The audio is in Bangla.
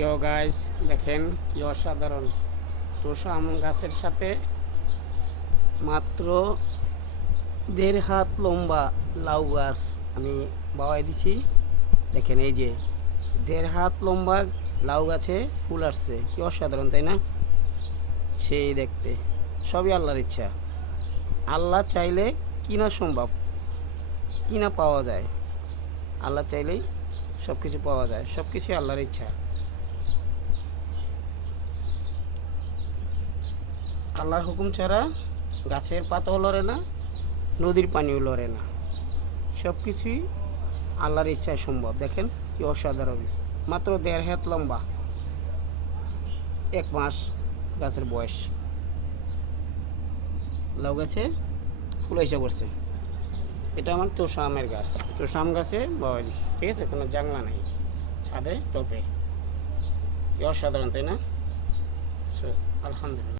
ইয়ো গাইস, দেখেন কি অসাধারণ তোষা আম গাছের সাথে মাত্র 1.5 হাত লম্বা লাউ গাছ আমি বাওয়াই দিছি। দেখেন এই যে 1.5 হাত লম্বা লাউ গাছে ফুল আসছে, কি অসাধারণ তাই না? সেই দেখতে সবই আল্লাহর ইচ্ছা। আল্লাহ চাইলে কি না সম্ভব, কি না পাওয়া যায়। আল্লাহ চাইলেই সব কিছু পাওয়া যায়, সব কিছুই আল্লাহর ইচ্ছা। আল্লাহর হুকুম ছাড়া গাছের পাতাও লড়ে না, নদীর পানিও লড়ে না। সব কিছুই আল্লাহর ইচ্ছায় সম্ভব। দেখেন কি অসাধারণ, মাত্র 1.5 হাত লম্বা, 1 মাস গাছের বয়স। লাউ গাছে ফুল এসে পড়ছে। এটা আমার তোষা আমের গাছ, তোষা আম গাছে বয়স, ঠিক আছে? কোনো জাংলা নাই, ছাদে টপে। কি অসাধারণ তাই না? আলহামদুলিল্লাহ।